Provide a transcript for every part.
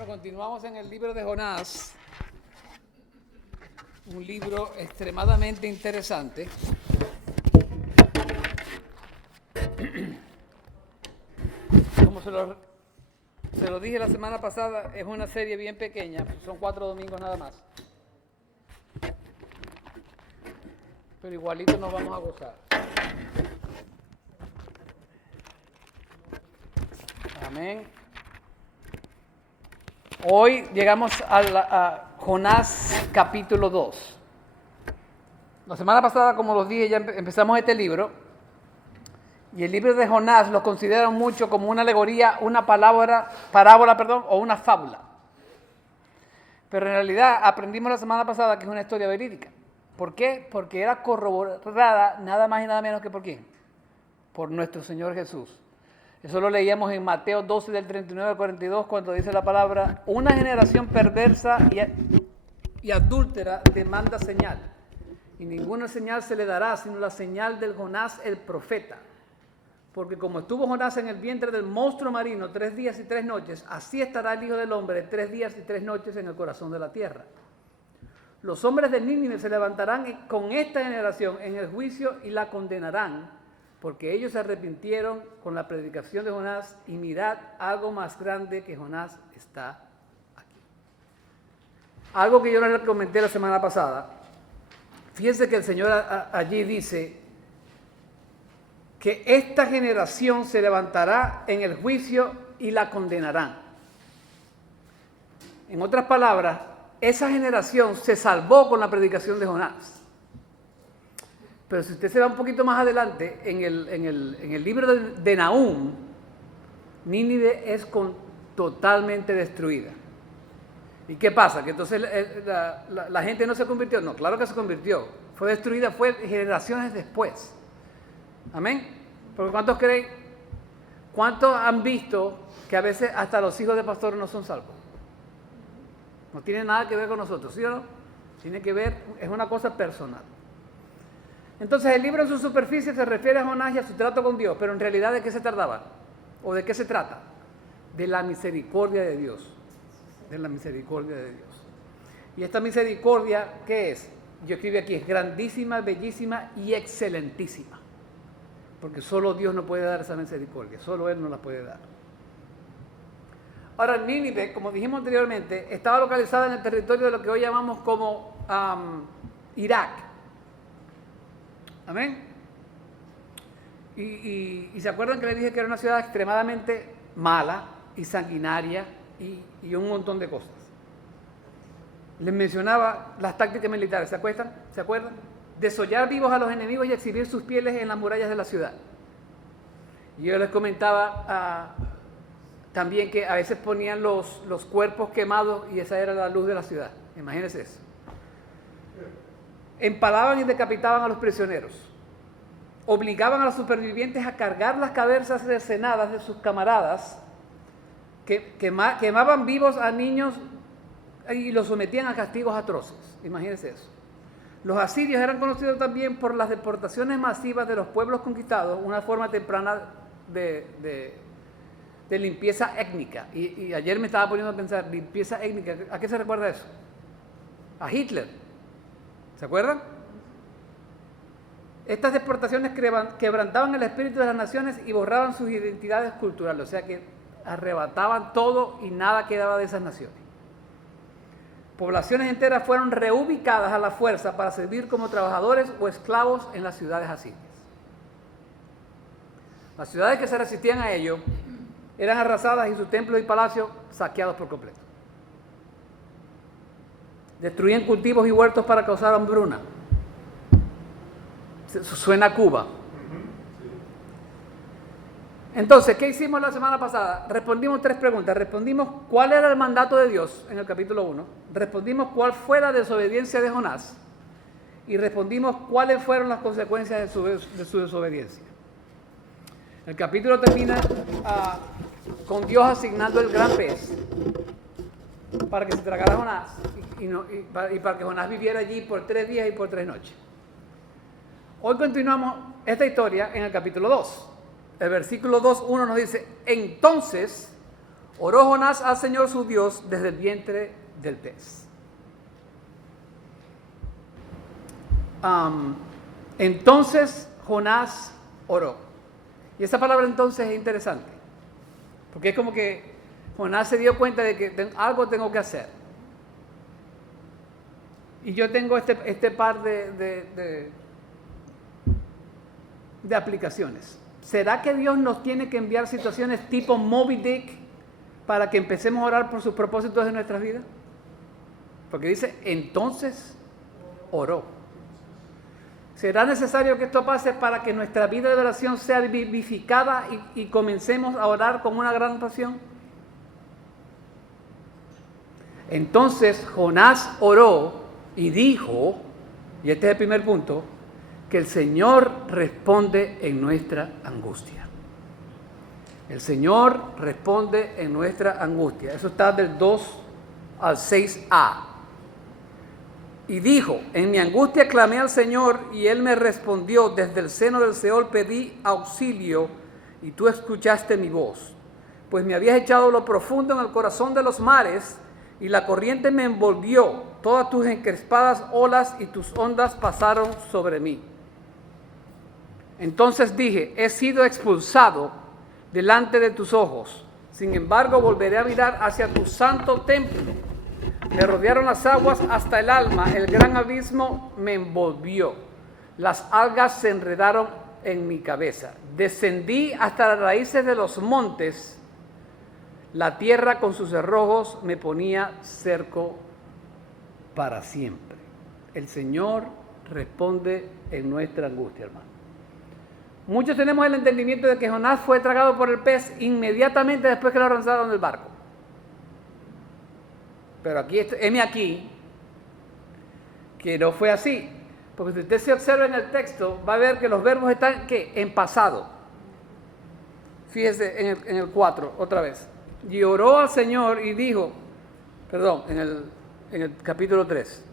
Bueno, continuamos en el libro de Jonás, un libro extremadamente interesante. Como se lo dije la semana pasada, es una serie bien pequeña, son 4 domingos nada más. Pero igualito nos vamos a gozar. Amén. Hoy llegamos a Jonás capítulo 2. La semana pasada, como los dije, ya empezamos este libro. Y el libro de Jonás lo consideran mucho como una alegoría, una parábola, o una fábula. Pero en realidad aprendimos la semana pasada que es una historia verídica. ¿Por qué? Porque era corroborada nada más y nada menos que por quién. Por nuestro Señor Jesús. Eso lo leíamos en Mateo 12 del 39 al 42 cuando dice la palabra: una generación perversa y adúltera demanda señal, y ninguna señal se le dará sino la señal del Jonás el profeta. Porque como estuvo Jonás en el vientre del monstruo marino 3 días y 3 noches, así estará el Hijo del Hombre 3 días y 3 noches en el corazón de la tierra. Los hombres de Nínive se levantarán con esta generación en el juicio y la condenarán, porque ellos se arrepintieron con la predicación de Jonás, y mirad, algo más grande que Jonás está aquí. Algo que yo les comenté la semana pasada. Fíjense que el Señor allí dice que esta generación se levantará en el juicio y la condenarán. En otras palabras, esa generación se salvó con la predicación de Jonás. Pero si usted se va un poquito más adelante, en el libro de Nahum, Nínive es totalmente destruida. ¿Y qué pasa? ¿Que entonces la gente no se convirtió? No, claro que se convirtió. Fue destruida, fue generaciones después. Amén. Porque ¿cuántos creen? ¿Cuántos han visto que a veces hasta los hijos de pastores no son salvos? No tiene nada que ver con nosotros, ¿sí o no? Tiene que ver, es una cosa personal. Entonces el libro en su superficie se refiere a Jonás y a su trato con Dios, pero en realidad ¿de qué se trataba? ¿O de qué se trata? De la misericordia de Dios. De la misericordia de Dios. Y esta misericordia, ¿qué es? Yo escribí aquí, es grandísima, bellísima y excelentísima. Porque solo Dios nos puede dar esa misericordia, solo Él nos la puede dar. Ahora, Nínive, como dijimos anteriormente, estaba localizada en el territorio de lo que hoy llamamos como Irak. Amén. Y se acuerdan que les dije que era una ciudad extremadamente mala y sanguinaria y un montón de cosas. Les mencionaba las tácticas militares, ¿se acuerdan? Desollar vivos a los enemigos y exhibir sus pieles en las murallas de la ciudad. Y yo les comentaba también que a veces ponían los cuerpos quemados y esa era la luz de la ciudad. Imagínense eso. Empalaban y decapitaban a los prisioneros. Obligaban a los supervivientes a cargar las cabezas cercenadas de sus camaradas, quemaban vivos a niños y los sometían a castigos atroces. Imagínense eso. Los asirios eran conocidos también por las deportaciones masivas de los pueblos conquistados, una forma temprana de limpieza étnica. Y ayer me estaba poniendo a pensar, limpieza étnica, ¿a qué se recuerda eso? A Hitler. ¿Se acuerdan? Estas deportaciones quebrantaban el espíritu de las naciones y borraban sus identidades culturales, o sea que arrebataban todo y nada quedaba de esas naciones. Poblaciones enteras fueron reubicadas a la fuerza para servir como trabajadores o esclavos en las ciudades asirias. Las ciudades que se resistían a ello eran arrasadas y sus templos y palacios saqueados por completo. Destruían cultivos y huertos para causar hambruna. Suena a Cuba. Entonces, ¿qué hicimos la semana pasada? Respondimos 3 preguntas. Respondimos cuál era el mandato de Dios en el capítulo 1. Respondimos cuál fue la desobediencia de Jonás. Y respondimos cuáles fueron las consecuencias de su desobediencia. El capítulo termina con Dios asignando el gran pez para que se tragara a Jonás y para que Jonás viviera allí por 3 días y por 3 noches. Hoy continuamos esta historia en el capítulo 2. El versículo 2.1 nos dice: entonces Oró Jonás al Señor su Dios desde el vientre del pez. Entonces Jonás oró. Y esa palabra entonces es interesante, porque es como que Jonás se dio cuenta de que algo tengo que hacer. Y yo tengo este par de aplicaciones. ¿Será que Dios nos tiene que enviar situaciones tipo Moby Dick para que empecemos a orar por sus propósitos en nuestras vidas? Porque dice, entonces oró. ¿Será necesario que esto pase para que nuestra vida de oración sea vivificada y comencemos a orar con una gran pasión? Entonces Jonás oró y dijo, y este es el primer punto, que el Señor responde en nuestra angustia. El Señor responde en nuestra angustia. Eso está del 2 al 6a. Y dijo, en mi angustia clamé al Señor y Él me respondió, desde el seno del Seol pedí auxilio y tú escuchaste mi voz. Pues me habías echado lo profundo en el corazón de los mares y la corriente me envolvió, todas tus encrespadas olas y tus ondas pasaron sobre mí. Entonces dije, he sido expulsado delante de tus ojos, sin embargo volveré a mirar hacia tu santo templo. Me rodearon las aguas hasta el alma, el gran abismo me envolvió, las algas se enredaron en mi cabeza. Descendí hasta las raíces de los montes, la tierra con sus cerrojos me ponía cerco para siempre. El Señor responde en nuestra angustia, hermano. Muchos tenemos el entendimiento de que Jonás fue tragado por el pez inmediatamente después que lo lanzaron del barco. Pero aquí, que no fue así. Porque si usted se observa en el texto, va a ver que los verbos están en pasado. Fíjese en el 4, otra vez. Y oró al Señor y dijo, en el capítulo 3.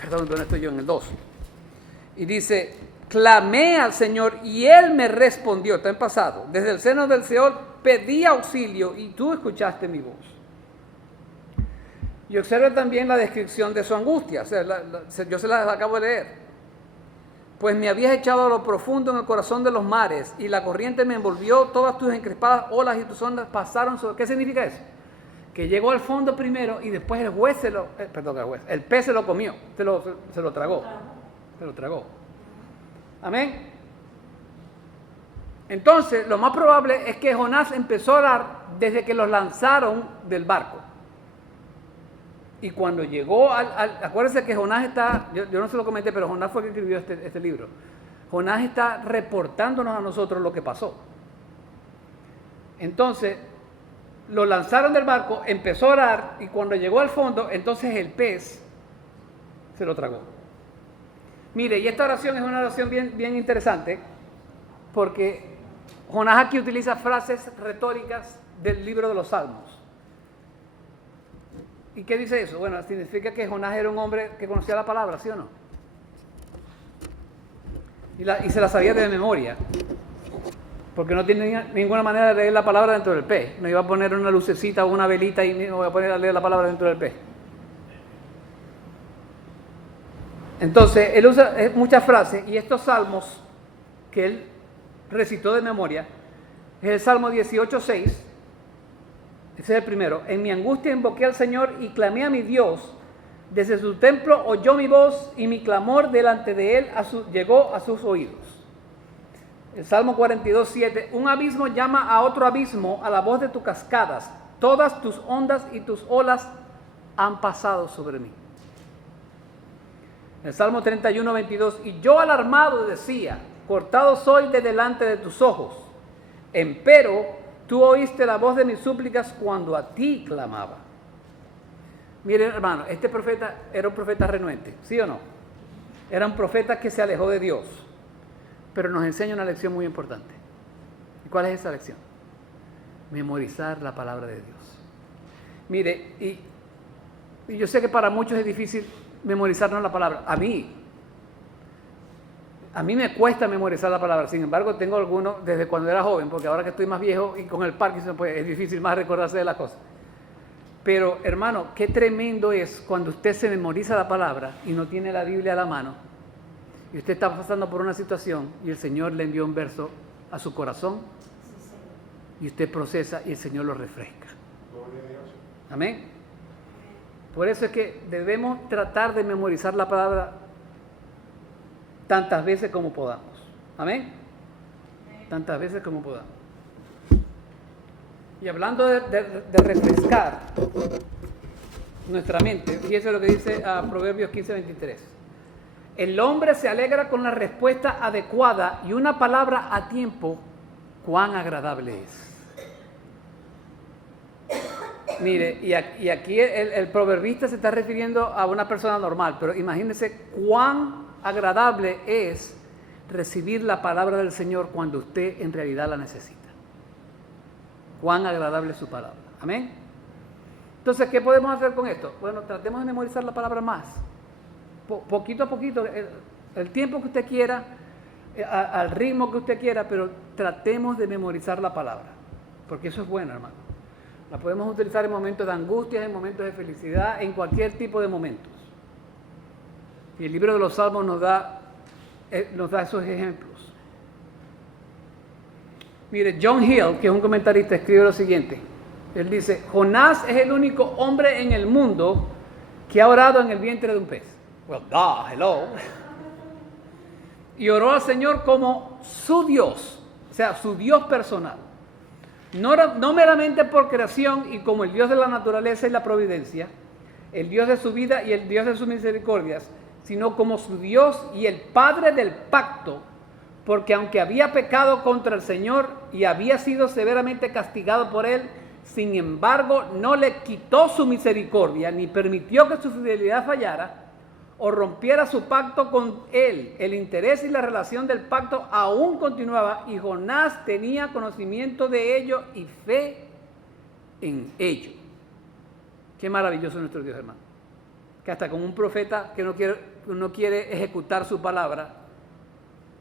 Perdón, ¿dónde estoy yo? En el 2. Y dice, clamé al Señor y Él me respondió, está en pasado. Desde el seno del Seol pedí auxilio y tú escuchaste mi voz. Y observe también la descripción de su angustia. O sea, yo se la acabo de leer. Pues me habías echado a lo profundo en el corazón de los mares y la corriente me envolvió, todas tus encrespadas olas y tus ondas pasaron sobre... ¿Qué significa eso? Que llegó al fondo primero y después el pez se lo comió, se lo tragó. Se lo tragó. Amén. Entonces, lo más probable es que Jonás empezó a orar desde que los lanzaron del barco. Y cuando llegó acuérdense que Jonás está, yo no se lo comenté, pero Jonás fue el que escribió este libro. Jonás está reportándonos a nosotros lo que pasó. Entonces, lo lanzaron del barco, empezó a orar, y cuando llegó al fondo, entonces el pez se lo tragó. Mire, y esta oración es una oración bien interesante, porque Jonás aquí utiliza frases retóricas del libro de los Salmos. ¿Y qué dice eso? Bueno, significa que Jonás era un hombre que conocía la palabra, ¿sí o no? Y se la sabía de memoria, porque no tenía ninguna manera de leer la palabra dentro del pez. No iba a poner una lucecita o una velita y no voy a poner a leer la palabra dentro del pez. Entonces, él usa muchas frases, y estos salmos que él recitó de memoria es el Salmo 18:6. Ese es el primero. En mi angustia invoqué al Señor y clamé a mi Dios. Desde su templo oyó mi voz y mi clamor delante de él llegó a sus oídos. El Salmo 42:7. Un abismo llama a otro abismo a la voz de tus cascadas. Todas tus ondas y tus olas han pasado sobre mí. El Salmo 31:22. Y yo alarmado decía, cortado soy de delante de tus ojos. Empero tú oíste la voz de mis súplicas cuando a ti clamaba. Miren, hermano, este profeta era un profeta renuente, ¿sí o no? Era un profeta que se alejó de Dios, pero nos enseña una lección muy importante. ¿Y cuál es esa lección? Memorizar la palabra de Dios. Mire, y yo sé que para muchos es difícil memorizarnos la palabra. A mí A mí me cuesta memorizar la palabra, sin embargo tengo algunos desde cuando era joven, porque ahora que estoy más viejo y con el Parkinson pues es difícil más recordarse de las cosas. Pero hermano, qué tremendo es cuando usted se memoriza la palabra y no tiene la Biblia a la mano y usted está pasando por una situación y el Señor le envió un verso a su corazón y usted procesa y el Señor lo refresca. Amén. Por eso es que debemos tratar de memorizar la palabra tantas veces como podamos. Amén. Tantas veces como podamos. Y hablando de refrescar nuestra mente, fíjese lo que dice Proverbios 15:23. El hombre se alegra con la respuesta adecuada y una palabra a tiempo, cuán agradable es. Mire, y aquí el proverbista se está refiriendo a una persona normal, pero imagínese cuán agradable es recibir la palabra del Señor cuando usted en realidad la necesita. Cuán agradable es su palabra. Amén. Entonces, ¿qué podemos hacer con esto? Bueno, tratemos de memorizar la palabra más. Poquito a poquito, el tiempo que usted quiera, al ritmo que usted quiera, pero tratemos de memorizar la palabra, porque eso es bueno, hermano. La podemos utilizar en momentos de angustia, en momentos de felicidad, en cualquier tipo de momentos. Y el libro de los Salmos nos da esos ejemplos. Mire, John Hill, que es un comentarista, escribe lo siguiente. Él dice, Jonás es el único hombre en el mundo que ha orado en el vientre de un pez. Well, hello. Y oró al Señor como su Dios, o sea, su Dios personal. No meramente por creación y como el Dios de la naturaleza y la providencia, el Dios de su vida y el Dios de sus misericordias, sino como su Dios y el Padre del pacto, porque aunque había pecado contra el Señor y había sido severamente castigado por él, sin embargo no le quitó su misericordia, ni permitió que su fidelidad fallara, o rompiera su pacto con él. El interés y la relación del pacto aún continuaba, y Jonás tenía conocimiento de ello y fe en ello. Qué maravilloso nuestro Dios, hermano. Que hasta con un profeta que no quiere ejecutar su palabra,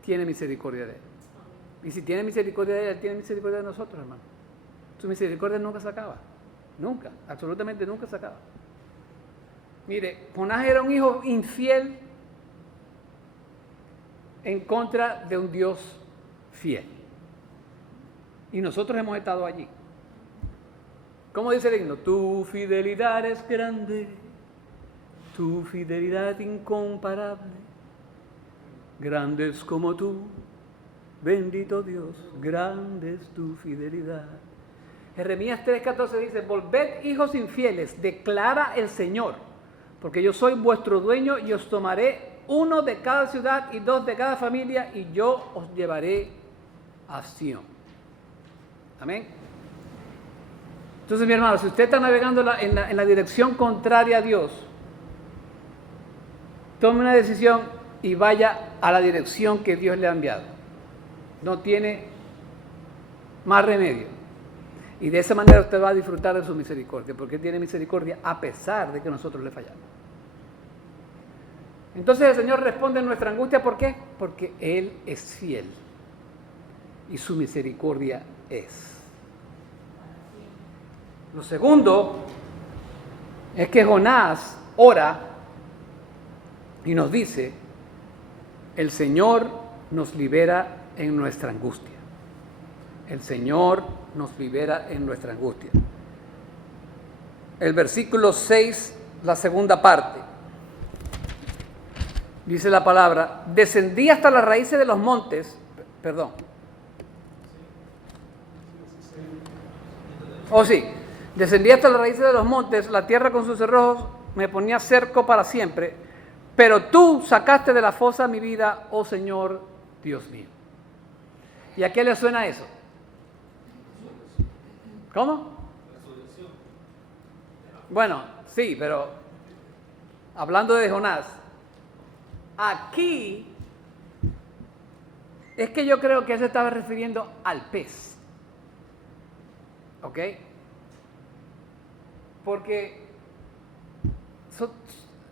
tiene misericordia de él. Y si tiene misericordia de él, tiene misericordia de nosotros, hermano. Su misericordia nunca se acaba. Nunca, absolutamente nunca se acaba. Mire, Jonás era un hijo infiel en contra de un Dios fiel. Y nosotros hemos estado allí. ¿Cómo dice el himno? Tu fidelidad es grande, tu fidelidad incomparable. Grande es como tú, bendito Dios, grande es tu fidelidad. Jeremías 3:14 dice, volved hijos infieles, declara el Señor, porque yo soy vuestro dueño y os tomaré uno de cada ciudad y dos de cada familia y yo os llevaré a Sión. Amén. Entonces, mi hermano, si usted está navegando en la dirección contraria a Dios, tome una decisión y vaya a la dirección que Dios le ha enviado. No tiene más remedio. Y de esa manera usted va a disfrutar de su misericordia, porque Él tiene misericordia a pesar de que nosotros le fallamos. Entonces el Señor responde en nuestra angustia, ¿por qué? Porque Él es fiel y su misericordia es. Lo segundo es que Jonás ora y nos dice, el Señor nos libera en nuestra angustia. El Señor nos libera en nuestra angustia. El versículo 6, la segunda parte, dice la palabra, descendí hasta las raíces de los montes, descendí hasta las raíces de los montes, la tierra con sus cerrojos me ponía cerco para siempre, pero tú sacaste de la fosa mi vida, oh Señor, Dios mío. ¿Y a qué le suena eso? ¿Cómo? Bueno, sí, pero hablando de Jonás, aquí es que yo creo que él se estaba refiriendo al pez. ¿Ok? Porque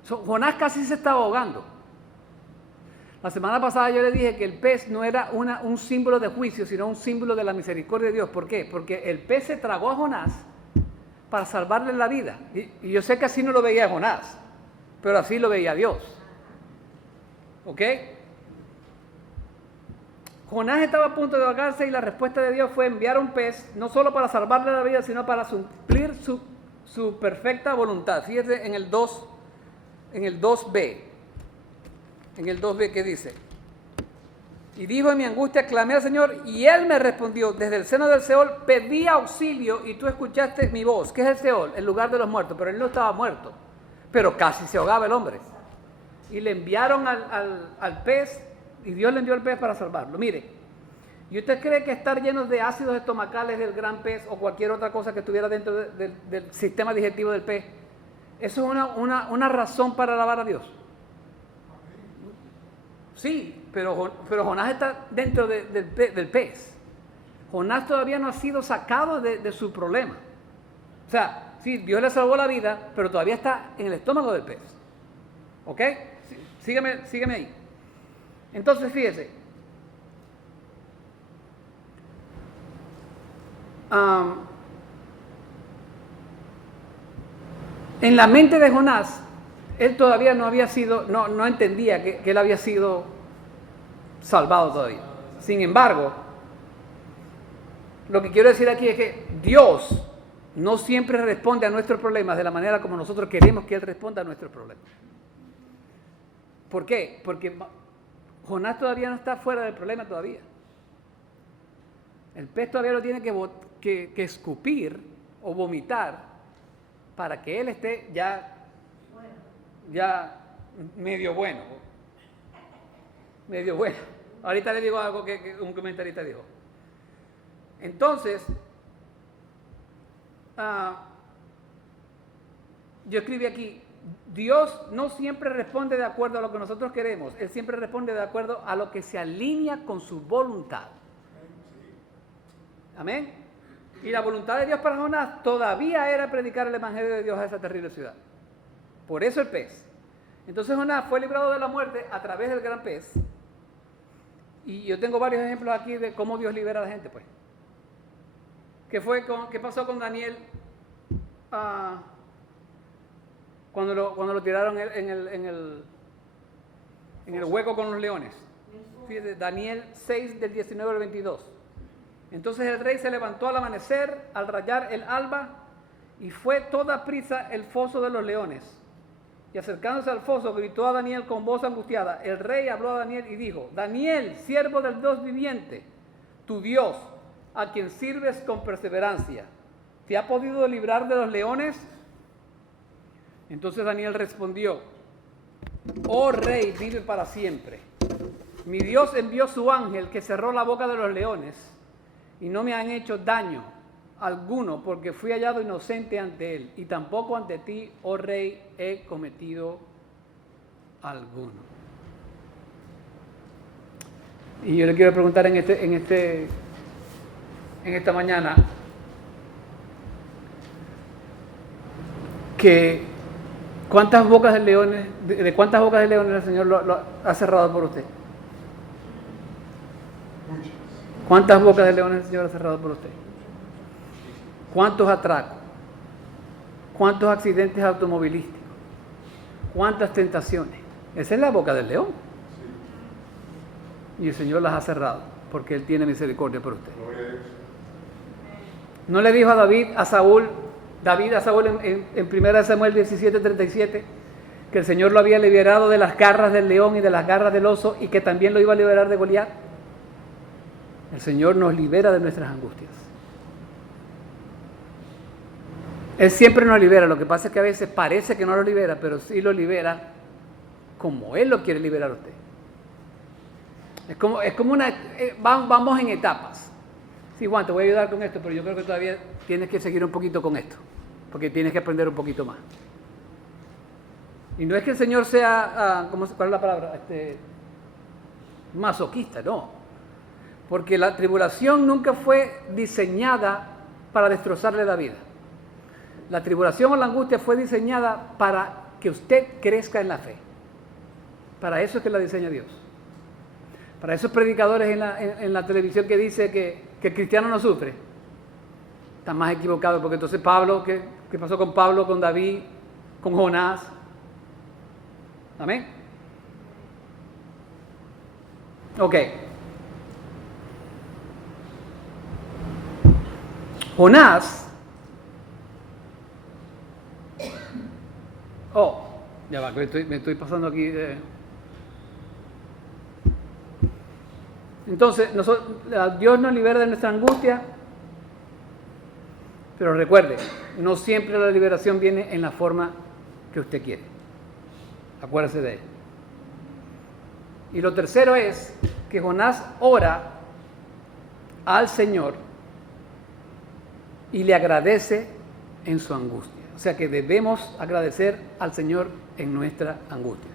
Jonás casi se estaba ahogando. La semana pasada yo le dije que el pez no era un símbolo de juicio, sino un símbolo de la misericordia de Dios. ¿Por qué? Porque el pez se tragó a Jonás para salvarle la vida. Y yo sé que así no lo veía Jonás, pero así lo veía Dios. ¿Ok? Jonás estaba a punto de ahogarse y la respuesta de Dios fue enviar un pez, no solo para salvarle la vida, sino para cumplir su perfecta voluntad. Fíjese en el 2, en el 2b. En el 2b, ¿qué dice? Y dijo en mi angustia, clamé al Señor, y Él me respondió, desde el seno del Seol pedí auxilio, y tú escuchaste mi voz. ¿Qué es el Seol? El lugar de los muertos, pero él no estaba muerto, pero casi se ahogaba el hombre. Y le enviaron al pez, y Dios le envió al pez para salvarlo. Mire, ¿y usted cree que estar llenos de ácidos estomacales del gran pez, o cualquier otra cosa que estuviera dentro del sistema digestivo del pez, eso es una razón para alabar a Dios? Sí, pero Jonás está dentro del pez. Jonás todavía no ha sido sacado de su problema. O sea, sí, Dios le salvó la vida, pero todavía está en el estómago del pez. ¿Ok? Sígueme ahí. Entonces, fíjese. En la mente de Jonás, él todavía no entendía que él había sido salvado todavía. Sin embargo, lo que quiero decir aquí es que Dios no siempre responde a nuestros problemas de la manera como nosotros queremos que Él responda a nuestros problemas. ¿Por qué? Porque Jonás todavía no está fuera del problema todavía. El pez todavía lo tiene que escupir o vomitar para que él esté ya medio bueno. Ahorita le digo algo que un comentarista dijo. Entonces, yo escribí aquí, Dios no siempre responde de acuerdo a lo que nosotros queremos, Él siempre responde de acuerdo a lo que se alinea con su voluntad. Amén. Y la voluntad de Dios para Jonás todavía era predicar el evangelio de Dios a esa terrible ciudad. Por eso el pez. Entonces Jonás fue librado de la muerte a través del gran pez. Y yo tengo varios ejemplos aquí de cómo Dios libera a la gente, pues. ¿Qué pasó con Daniel cuando lo tiraron en el hueco con los leones? Fíjate, Daniel 6 del 19 al 22. Entonces el rey se levantó al amanecer, al rayar el alba, y fue toda prisa el foso de los leones. Y acercándose al foso, gritó a Daniel con voz angustiada. El rey habló a Daniel y dijo, Daniel, siervo del Dios viviente, tu Dios, a quien sirves con perseverancia, ¿te ha podido librar de los leones? Entonces Daniel respondió, oh rey, vive para siempre. Mi Dios envió su ángel que cerró la boca de los leones y no me han hecho daño alguno porque fui hallado inocente ante él y tampoco ante ti, oh rey, he cometido alguno. Y yo le quiero preguntar en esta mañana que ¿cuántas bocas de leones, de cuántas bocas de leones el Señor lo ha cerrado por usted? ¿Cuántas bocas de leones el Señor ha cerrado por usted? ¿Cuántos atracos? ¿Cuántos accidentes automovilísticos? ¿Cuántas tentaciones? Esa es la boca del león. Y el Señor las ha cerrado porque Él tiene misericordia por usted. ¿No le dijo a David a Saúl en 1 Samuel 17:37 que el Señor lo había liberado de las garras del león y de las garras del oso y que también lo iba a liberar de Goliat? El Señor nos libera de nuestras angustias. Él siempre nos libera, lo que pasa es que a veces parece que no lo libera, pero sí lo libera como Él lo quiere liberar a usted. Vamos en etapas. Sí, Juan, te voy a ayudar con esto, pero yo creo que todavía tienes que seguir un poquito con esto, porque tienes que aprender un poquito más. Y no es que el Señor sea, ¿cuál es la palabra? Masoquista, no. Porque la tribulación nunca fue diseñada para destrozarle la vida. La tribulación o la angustia fue diseñada para que usted crezca en la fe. Para eso es que la diseña Dios. Para esos predicadores en la televisión que dice que el cristiano no sufre, están más equivocados, porque entonces Pablo, ¿qué pasó con Pablo, con David, con Jonás? Amén. Ok. Jonás. Oh, ya va, me estoy pasando aquí. Entonces, Dios nos libera de nuestra angustia, pero recuerde, no siempre la liberación viene en la forma que usted quiere. Acuérdese de él. Y lo tercero es que Jonás ora al Señor y le agradece en su angustia. O sea que debemos agradecer al Señor en nuestras angustias.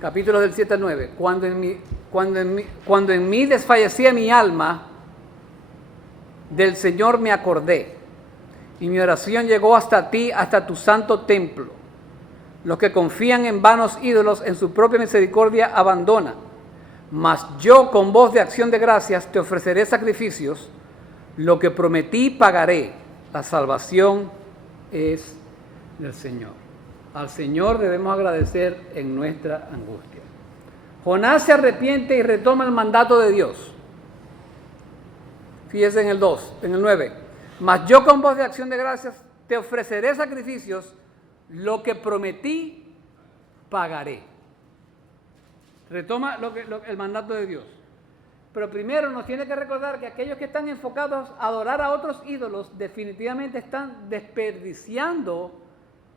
Capítulos del 7 al 9. Cuando en mí desfallecía mi alma, del Señor me acordé, y mi oración llegó hasta ti, hasta tu santo templo. Los que confían en vanos ídolos, en su propia misericordia abandonan. Mas yo, con voz de acción de gracias, te ofreceré sacrificios. Lo que prometí pagaré. La salvación es del Señor. Al Señor debemos agradecer en nuestra angustia. Jonás se arrepiente y retoma el mandato de Dios. Fíjese en el 9. Mas yo, con voz de acción de gracias, te ofreceré sacrificios. Lo que prometí pagaré. Retoma el mandato de Dios. Pero primero nos tiene que recordar que aquellos que están enfocados a adorar a otros ídolos definitivamente están desperdiciando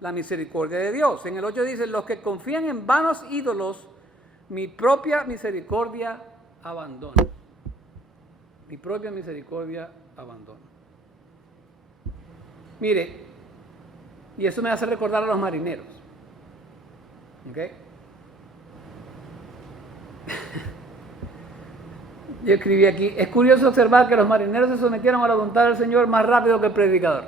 la misericordia de Dios. En el 8 dice, los que confían en vanos ídolos, mi propia misericordia abandona. Mi propia misericordia abandona. Mire, y eso me hace recordar a los marineros. ¿Ok? Yo escribí aquí, es curioso observar que los marineros se sometieron a la voluntad del Señor más rápido que el predicador.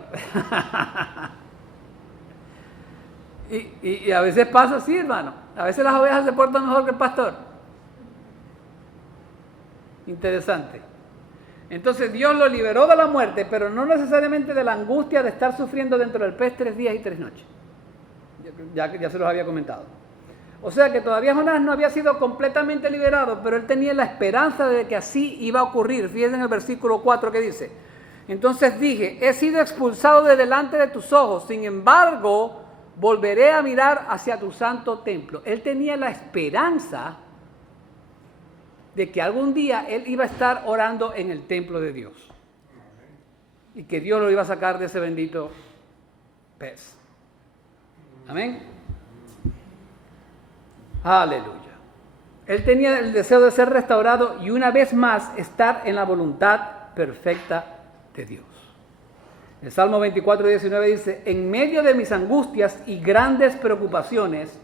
y a veces pasa así, hermano. A veces las ovejas se portan mejor que el pastor. Interesante. Entonces Dios lo liberó de la muerte, pero no necesariamente de la angustia de estar sufriendo dentro del pez 3 días y 3 noches. Ya se los había comentado. O sea que todavía Jonás no había sido completamente liberado, pero él tenía la esperanza de que así iba a ocurrir. Fíjense en el versículo 4 que dice, entonces dije, he sido expulsado de delante de tus ojos, sin embargo, volveré a mirar hacia tu santo templo. Él tenía la esperanza de que algún día él iba a estar orando en el templo de Dios. Y que Dios lo iba a sacar de ese bendito pez. Amén. Aleluya. Él tenía el deseo de ser restaurado y una vez más estar en la voluntad perfecta de Dios. El Salmo 24:19 dice, en medio de mis angustias y grandes preocupaciones,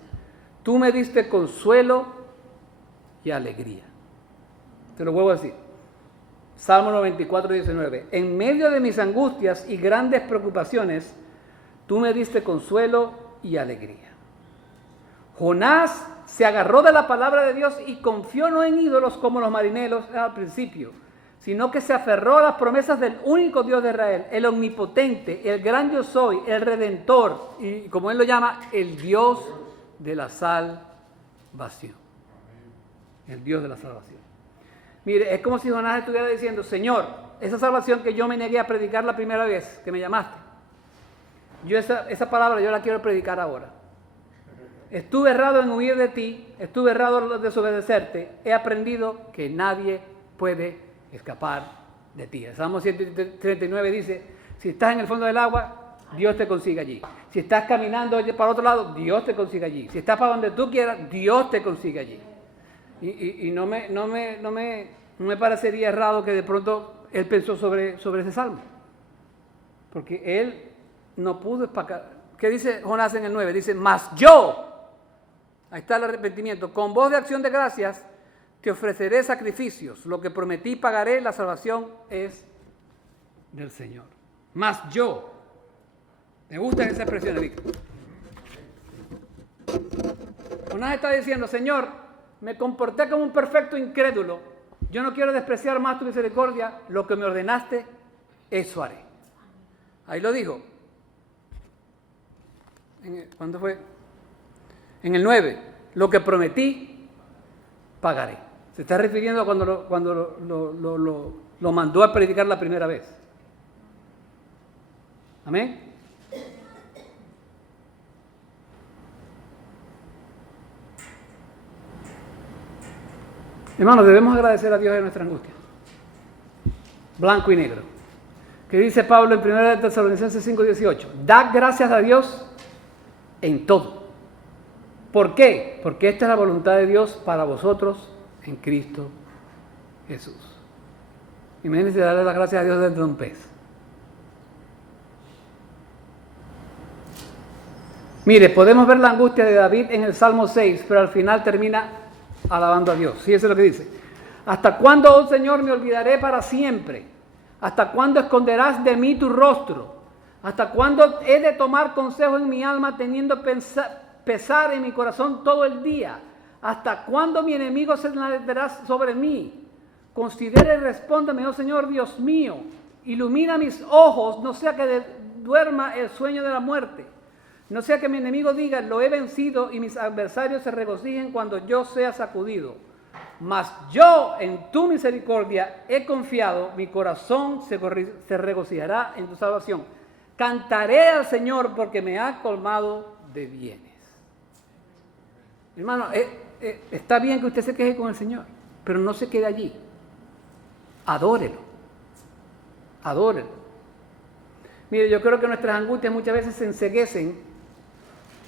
tú me diste consuelo y alegría. Te lo vuelvo a decir. Salmo 94:19, en medio de mis angustias y grandes preocupaciones, tú me diste consuelo y alegría. Jonás se agarró de la palabra de Dios y confió no en ídolos como los marineros al principio, sino que se aferró a las promesas del único Dios de Israel, el omnipotente, el gran yo soy, el redentor, y como él lo llama, el Dios de la salvación. El Dios de la salvación. Mire, es como si Jonás estuviera diciendo, Señor, esa salvación que yo me negué a predicar la primera vez que me llamaste, esa palabra yo la quiero predicar ahora. Estuve errado en huir de ti, estuve errado en desobedecerte, he aprendido que nadie puede escapar de ti. El Salmo 139 dice, si estás en el fondo del agua, Dios te consigue allí. Si estás caminando para otro lado, Dios te consigue allí. Si estás para donde tú quieras, Dios te consigue allí. Y no me parecería errado que de pronto él pensó sobre ese salmo. Porque él no pudo escapar. ¿Qué dice Jonás en el 9? Dice, mas yo, ahí está el arrepentimiento, con voz de acción de gracias, te ofreceré sacrificios. Lo que prometí pagaré, la salvación es del Señor. Mas yo, me gusta esa expresión, Víctor. Jonás está diciendo, Señor, me comporté como un perfecto incrédulo. Yo no quiero despreciar más tu misericordia. Lo que me ordenaste, eso haré. Ahí lo dijo. ¿Cuándo fue? En el 9. Lo que prometí, pagaré. Se está refiriendo a cuando lo mandó a predicar la primera vez. Amén. Hermanos, debemos agradecer a Dios en nuestra angustia. Blanco y negro. Que dice Pablo en 1 Tesalonicenses 5:18. Dad gracias a Dios en todo. ¿Por qué? Porque esta es la voluntad de Dios para vosotros en Cristo Jesús. Imagínense darle las gracias a Dios dentro de un pez. Mire, podemos ver la angustia de David en el Salmo 6, pero al final termina alabando a Dios. Sí, eso es lo que dice. ¿Hasta cuándo, oh Señor, me olvidaré para siempre? ¿Hasta cuándo esconderás de mí tu rostro? ¿Hasta cuándo he de tomar consejo en mi alma teniendo pesar en mi corazón todo el día? ¿Hasta cuándo mi enemigo se enardecerá sobre mí? Considera y respóndeme, oh Señor Dios mío. Ilumina mis ojos, no sea que duerma el sueño de la muerte. No sea que mi enemigo diga, lo he vencido, y mis adversarios se regocijen cuando yo sea sacudido. Mas yo en tu misericordia he confiado, mi corazón se regocijará en tu salvación. Cantaré al Señor porque me ha colmado de bienes. Hermano, está bien que usted se queje con el Señor, pero no se quede allí. Adórelo. Adórelo. Mire, yo creo que nuestras angustias muchas veces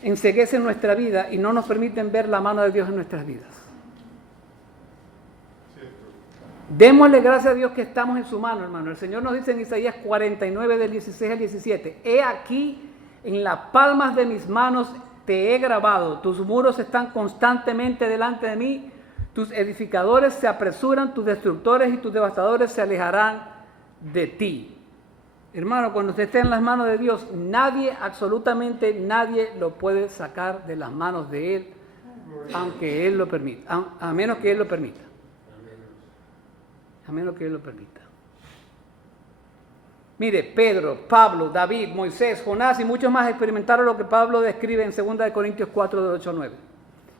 enceguecen nuestra vida y no nos permiten ver la mano de Dios en nuestras vidas. Démosle gracias a Dios que estamos en su mano, hermano. El Señor nos dice en Isaías 49, del 16 al 17, he aquí, en las palmas de mis manos te he grabado, tus muros están constantemente delante de mí, tus edificadores se apresuran, tus destructores y tus devastadores se alejarán de ti. Hermano, cuando usted esté en las manos de Dios, nadie, absolutamente nadie lo puede sacar de las manos de Él, aunque Él lo permita, a menos que Él lo permita. A menos que Él lo permita. Mire, Pedro, Pablo, David, Moisés, Jonás y muchos más experimentaron lo que Pablo describe en 2 Corintios 4, del 8 al 9.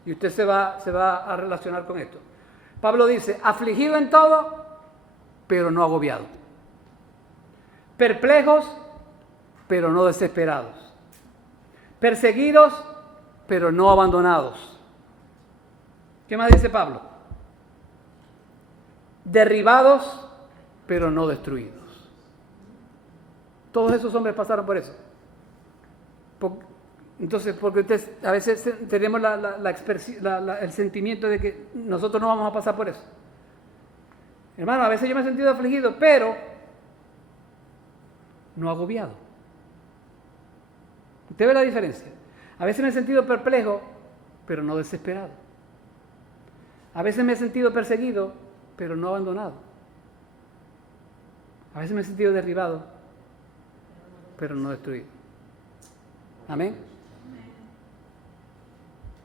Y usted se va a relacionar con esto. Pablo dice, afligido en todo, pero no agobiado. Perplejos, pero no desesperados. Perseguidos, pero no abandonados. ¿Qué más dice Pablo? Derribados, pero no destruidos. Todos esos hombres pasaron por eso. Entonces, porque ustedes a veces tenemos el sentimiento de que nosotros no vamos a pasar por eso. Hermano, a veces yo me he sentido afligido, pero no agobiado. ¿Usted ve la diferencia? A veces me he sentido perplejo, pero no desesperado. A veces me he sentido perseguido, pero no abandonado. A veces me he sentido derribado, pero no destruido. Amén.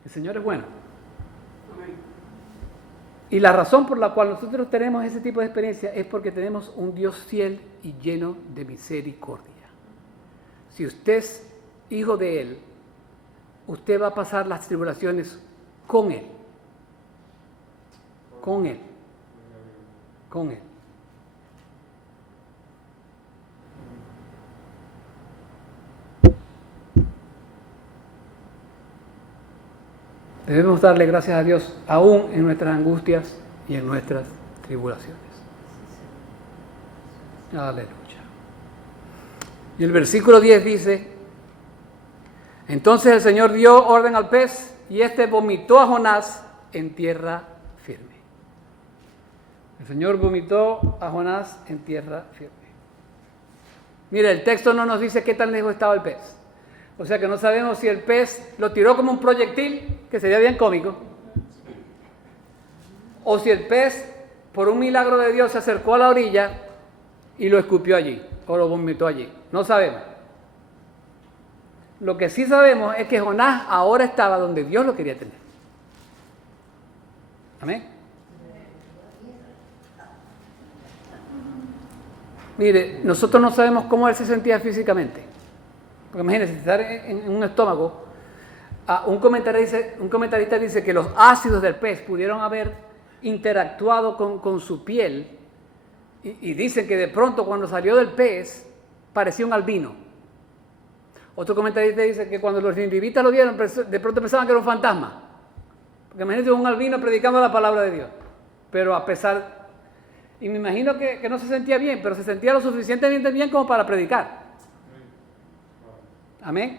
El Señor es bueno. Y la razón por la cual nosotros tenemos ese tipo de experiencia es porque tenemos un Dios fiel y lleno de misericordia. Si usted es hijo de Él, usted va a pasar las tribulaciones con Él. Con Él. Con Él. Debemos darle gracias a Dios aún en nuestras angustias y en nuestras tribulaciones. Aleluya. Y el versículo 10 dice, entonces el Señor dio orden al pez y éste vomitó a Jonás en tierra firme. El Señor vomitó a Jonás en tierra firme. Mira, el texto no nos dice qué tan lejos estaba el pez. O sea que no sabemos si el pez lo tiró como un proyectil, que sería bien cómico, o si el pez, por un milagro de Dios, se acercó a la orilla y lo escupió allí, o lo vomitó allí. No sabemos. Lo que sí sabemos es que Jonás ahora estaba donde Dios lo quería tener. Amén. Mire, nosotros no sabemos cómo él se sentía físicamente. Porque imagínense, estar en un estómago. Un comentarista dice que los ácidos del pez pudieron haber interactuado con su piel y dicen que de pronto cuando salió del pez parecía un albino. Otro comentarista dice que cuando los ninivitas lo vieron de pronto pensaban que era un fantasma. Porque imagínense un albino predicando la palabra de Dios. Pero a pesar... Y me imagino que no se sentía bien, pero se sentía lo suficientemente bien como para predicar. Amén.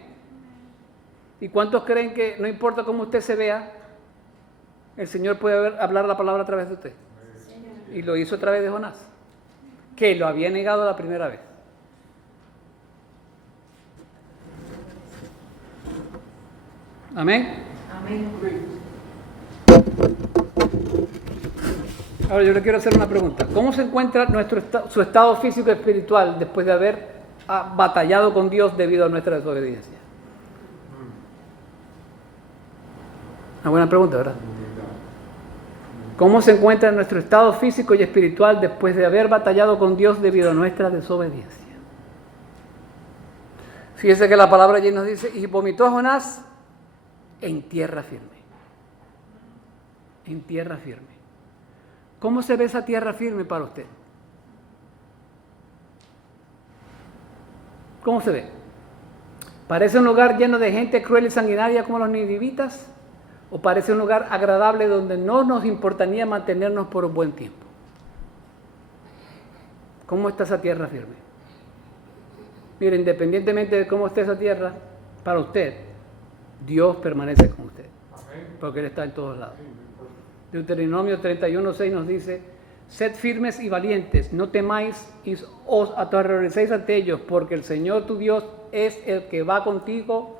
¿Y cuántos creen que no importa cómo usted se vea, el Señor puede hablar la palabra a través de usted? Y lo hizo a través de Jonás, que lo había negado la primera vez. Amén. Amén. Ahora yo le quiero hacer una pregunta. ¿Cómo se encuentra su estado físico y espiritual después de haber batallado con Dios debido a nuestra desobediencia? Una buena pregunta, ¿verdad? ¿Cómo se encuentra nuestro estado físico y espiritual después de haber batallado con Dios debido a nuestra desobediencia? Fíjese que la palabra allí nos dice, y vomitó a Jonás en tierra firme. En tierra firme. ¿Cómo se ve esa tierra firme para usted? ¿Cómo se ve? ¿Parece un lugar lleno de gente cruel y sanguinaria como los ninivitas? ¿O parece un lugar agradable donde no nos importaría mantenernos por un buen tiempo? ¿Cómo está esa tierra firme? Mire, independientemente de cómo esté esa tierra, para usted, Dios permanece con usted. Porque Él está en todos lados. Deuteronomio 31:6 nos dice, sed firmes y valientes, no temáis y os aterroricéis ante ellos, porque el Señor tu Dios es el que va contigo,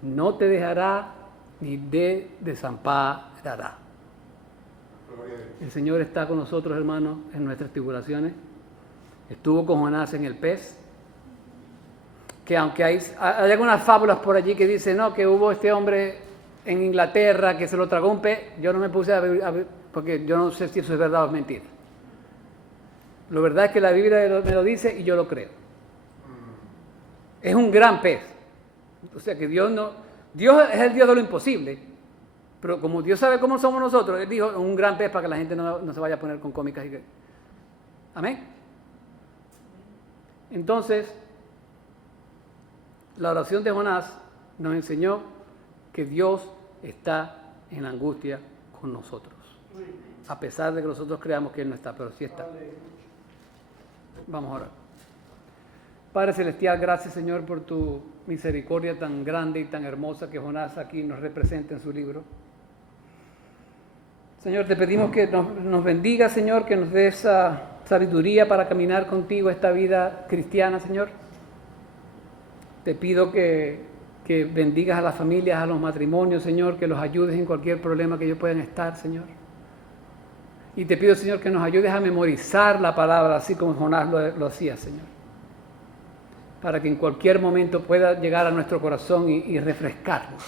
no te dejará ni te desamparará. El Señor está con nosotros, hermanos, en nuestras tribulaciones. Estuvo con Jonás en el pez. Que aunque hay algunas fábulas por allí que dicen, no, que hubo este hombre en Inglaterra que se lo tragó un pez, yo no me puse a ver, porque yo no sé si eso es verdad o es mentira. Lo verdad es que la Biblia me lo dice y yo lo creo. Es un gran pez. O sea que Dios es el Dios de lo imposible, pero como Dios sabe cómo somos nosotros, Él dijo un gran pez para que la gente no se vaya a poner con cómicas. Amén. Entonces, la oración de Jonás nos enseñó que Dios está en la angustia con nosotros, a pesar de que nosotros creamos que Él no está, pero sí está. Vamos a orar. Padre Celestial, gracias Señor por tu misericordia tan grande y tan hermosa que Jonás aquí nos representa en su libro. Señor, te pedimos que nos bendiga, Señor, que nos des sabiduría para caminar contigo esta vida cristiana, Señor. Te pido que bendigas a las familias, a los matrimonios, Señor, que los ayudes en cualquier problema que ellos puedan estar, Señor. Y te pido, Señor, que nos ayudes a memorizar la palabra, así como Jonás lo hacía, Señor. Para que en cualquier momento pueda llegar a nuestro corazón y refrescarnos.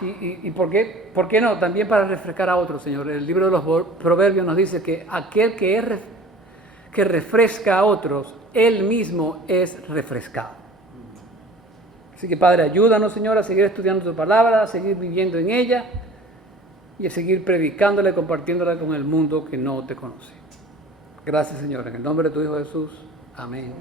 ¿Y por qué no? También para refrescar a otros, Señor. El libro de los Proverbios nos dice que aquel que refresca a otros, él mismo es refrescado. Así que, Padre, ayúdanos, Señor, a seguir estudiando tu palabra, a seguir viviendo en ella y a seguir predicándola y compartiéndola con el mundo que no te conoce. Gracias, Señor. En el nombre de tu Hijo Jesús. Amén.